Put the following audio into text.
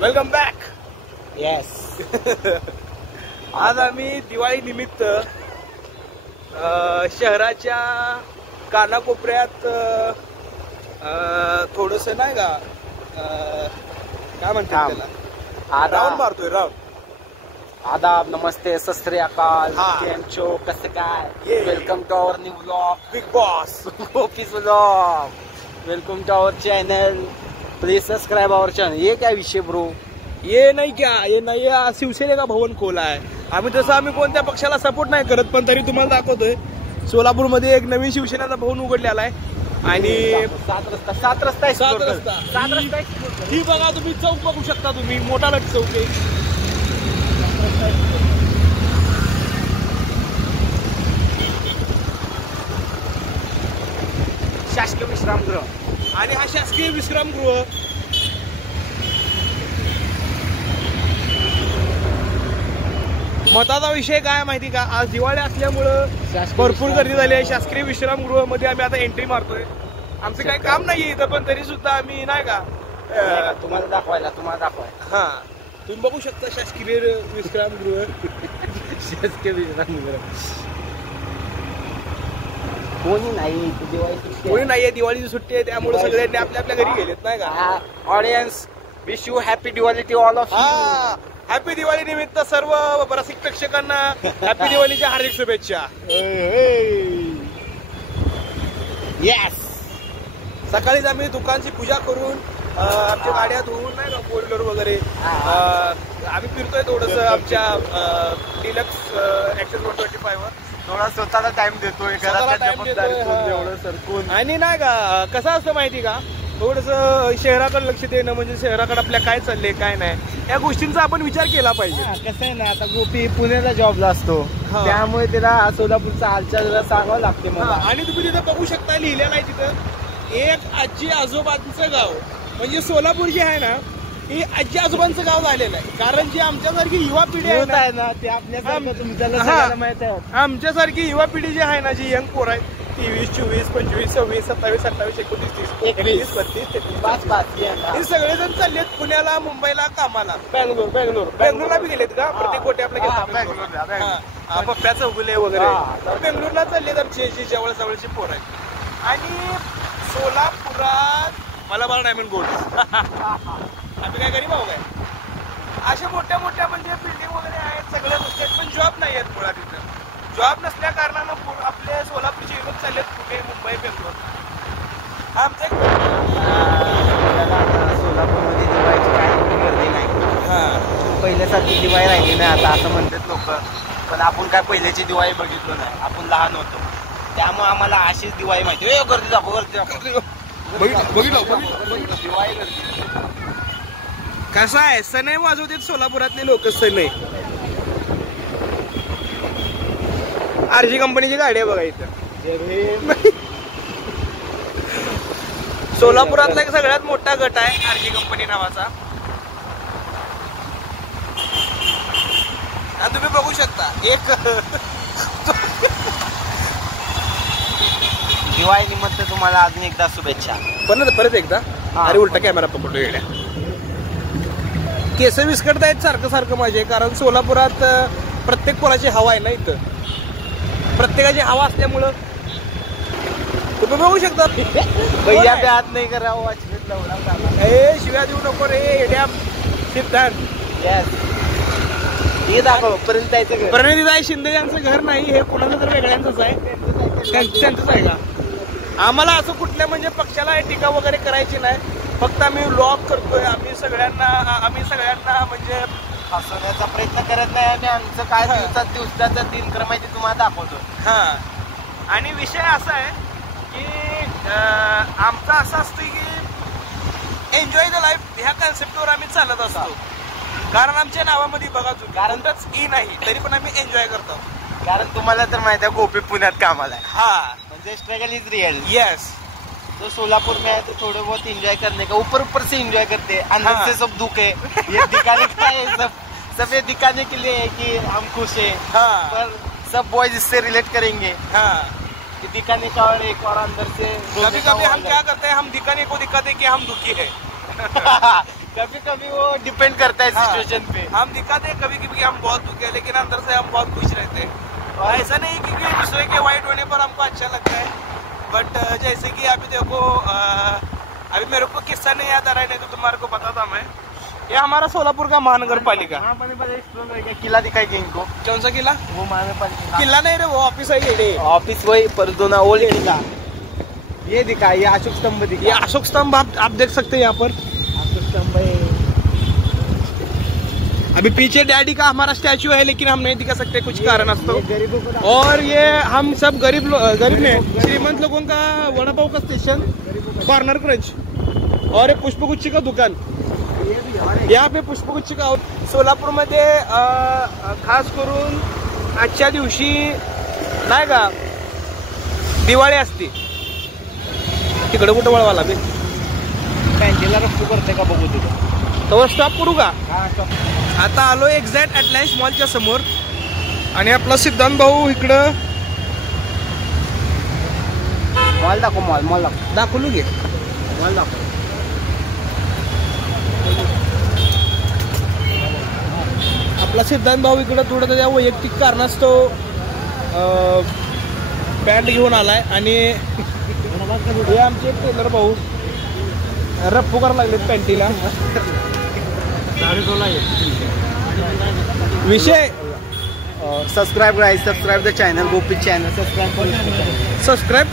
Welcome back. Yes. आज आम्ही दिवाळी निमित्त शहराच्या कानाकोपऱ्यात थोडस नाही का काय म्हणतात त्याला राऊंड मारतोय. आदाब, नमस्ते, सत श्री अकाल, हा. केम छो, कसं काय? ये. Welcome to our new vlog, big boss office vlog. Welcome to our channel, please subscribe our channel. ये क्या विषय ब्रो? ये नाही क्या, ये नाही, शिवसेनेचा भवन खोला आहे. आम्ही कोणत्या पक्षाला सपोर्ट नाही करत, पण तरी तुम्हाला दाखवतोय सोलापूरमध्ये एक नवीन शिवसेनेचा भवन उघडलेला आहे. आणि सात रस्ता ही बघा तुम्ही, चौक बघू शकता तुम्ही, मोठा लट चौक आहे. शासकीय विश्रामगृह. आणि हा शासकीय विश्रामगृह महत्वाचा विषय काय माहिती का, आज दिवाळी असल्यामुळं भरपूर गर्दी झाली आहे. शासकीय विश्रामगृहामध्ये आम्ही आता एंट्री मारतोय. आमचं काही काम नाहीये इथं, पण तरी सुद्धा आम्ही नाही का तुम्हाला दाखवायला. हा तुम्ही बघू शकता शासकीय विश्रामगृह. शासकीय विश्रामगृह कोणी नाही, कोणी नाहीये, दिवाळीची सुट्टी आहे, त्यामुळे सगळ्यांनी आपल्या आपल्या घरी गेलेत नाही का. Audience, wish you happy Diwali to all of. Happy Diwali निमित्त सर्व रसिक प्रेक्षकांना हॅपी दिवाळीच्या हार्दिक शुभेच्छा. येस. सकाळीच आम्ही दुकानची पूजा करून आमच्या गाड्या धुवून नाही का, फोर व्हीलर वगैरे आम्ही फिरतोय थोडस आमच्या डिलक्स ऍक्सेस 125 वर. थोडा स्वतःला टाइम देतोय, एवढं सरकून. आणि नाही का कसं असतं माहिती का, थोडस शहराकडे लक्ष देणं म्हणजे शहराकडे आपल्या काय चाललंय काय नाही या गोष्टींचा आपण विचार केला पाहिजे. कसं आहे ना, आता गोपी पुण्याला जॉबला असतो, त्यामुळे त्याला सोलापूरचा हालचाल सांगावं लागते मला. आणि तुम्ही तिथं बघू शकता लिहिलेलं आहे तिथं, एक आजी आजोबांचं गाव. म्हणजे सोलापूर जे आहे ना, ही आजी आजोबांचं गाव झालेलं आहे. कारण जी आमच्यासारखी युवा पिढी आहे ना, ते आपल्यासारखं तुमच्याला माहित आहे, आमच्यासारखी युवा पिढी जी आहे ना, जी यंग पोर आहे, 23, 24, 25, 26, 27, 28, 29, 30, 31, 32, हे सगळेजण चाललेत पुण्याला, मुंबईला कामाला. बेंगलोरला बी गेलेत का, प्रत्येक गोटे आपल्या पप्प्याचं उगले वगैरे बेंगलोरला चाललेत आमची जी जवळची पोर आहेत. आणि सोलापुरात मला डायमंड गोल्ड आम्ही काय गरीब आहो काय, अशा मोठ्या म्हणजे बिल्डिंग वगैरे आहेत सगळ्या गोष्टी, पण जॉब नाही आहेत मुळात. तिथं जॉब नसल्या कारणानं आपले सोलापूरचे युवक चाललेत पुणे, मुंबई, बेंगलोर. आमचं सोलापूरमध्ये दिवाळीची काही गर्दी नाही. पहिल्यासारखी दिवाळी राहिली नाही आता, असं म्हणतात लोक. पण आपण काय पहिल्याची दिवाळी बघितलो नाही, आपण लहान होतो, त्यामुळे आम्हाला अशीच दिवाळी माहिती. गर्दी दाखव, दिवाळी गर्दी. कसं आहे, सनई वाजवतात सोलापुरातले लोक. सनई आरजी कंपनीची गाडी आहे बघा इथं. सोलापुरातला एक सगळ्यात मोठा गट आहे आरजी कंपनी नावाचा. तुम्ही बघू शकता एक दिवाळी निमित्त तुम्हाला अजून एकदा शुभेच्छा. परत एकदा. अरे उलटा कॅमेरा पकडतो येण्या. केस विस्कटतायत सारखं माझे, कारण सोलापुरात प्रत्येक पोराची हवा आहे ना इथं, प्रत्येकाची हवा असल्यामुळं तुम्ही बघू शकता. भैया पे हात नाही करावं, ए शिव्या देऊ नको रे येड्या सिद्धांत. हे दाखव प्रणितीताई शिंदे यांचं घर नाही, हे कुणाचं तर वेगळ्यांचंच आहे, त्यांचंच आहे का. आम्हाला असं कुठल्या म्हणजे पक्षाला टीका वगैरे करायची नाही, फक्त आम्ही व्लॉग करतोय. आम्ही सगळ्यांना म्हणजे हसवण्याचा प्रयत्न करत नाही, आणि आमचं काय दिवसाचा दिनक्रम आहे ते तुम्हाला दाखवतो. आणि विषय असा आहे की आमचा असं असतं की एन्जॉय द लाईफ ह्या कन्सेप्टवर आम्ही चालत असतो. कारण आमच्या नावामध्ये बघा तुम्ही, कारणच ई नाही तरी पण आम्ही एन्जॉय करतो. कारण तुम्हाला तर माहिती आहे गोपी पुण्यात कामाला आहे. म्हणजे स्ट्रगल इज रियल. यस. तो सोलापुर में है तो थोड़े बहुत एंजॉय करने का, ऊपर से एंजॉय करते हैं, अंदर से सब दुख है. ये दिखाने का है, सब ये दिखाने के लिए है कि हम खुश है. पर सब बॉयज इससे रिलेट करेंगे. दिखाने का और एक और अंदर से कभी हम क्या करते हैं, हम दिखाने को दिखाते कि हम दुखी है. कभी कभी वो डिपेंड करता है सिचुएशन पे। हम दिखाते हैं कभी कभी हम बहुत दुखी है, लेकिन अंदर से हम बहुत खुश रहते हैं। ऐसा नहीं कि दूसरे के वाइट होने पर हमको अच्छा लगता है, बट जैसे कि अभी देखो अभी मेरे को किस्सा नहीं याद आ रहा है, नहीं तो तुम्हारे को बताता मैं। ये हमारा सोलापुर का महानगर पालिका किला दिखाएंगे इनको। कौन सा किला? वो महानगर किला नहीं रे, वो ऑफिस है। ऑफिस वही पर दोनों ओल्ड किला ये दिखा, ये अशोक स्तंभ दिखा। ये अशोक स्तंभ आप देख सकते हैं यहाँ पर। अशोक स्तंभ है। अभी पीछे डैडी का हमारा स्टैचू है, लेकिन हम नहीं दिखा सकते कुछ कारणवश। और ये हम सब गरीब ने श्रीमंत लोगों का वड़ा पाव का स्टेशन, कॉर्नर क्रंच, और एक पुष्पगुच्छ का दुकान। यहाँ पे पुष्पगुच्छ का सोलापूर मध्ये खास करून आजच्या दिवशी नाही का दिवाळी असते। तिकडे कुठं वळवाला बे पॅन्टीला रफ्तू करते का बघू तिथं, तर स्टॉप करू का? आता आलो एक्झॅक्ट अटलायन्स मॉलच्या समोर, आणि आपला सिद्धांत भाऊ इकडं मॉल दाखव, मॉल दाखवलो घे, मॉल दाखव। आपला सिद्धांत भाऊ इकडं थोडं त्याच्या वैयक्तिक कारणास्तव पॅन्ट घेऊन आलाय, आणि हे आमचे टेलर भाऊ रप्पू करायला लागलेत पॅन्टीला। विषय subscribe the channel, Gopi channel subscribe.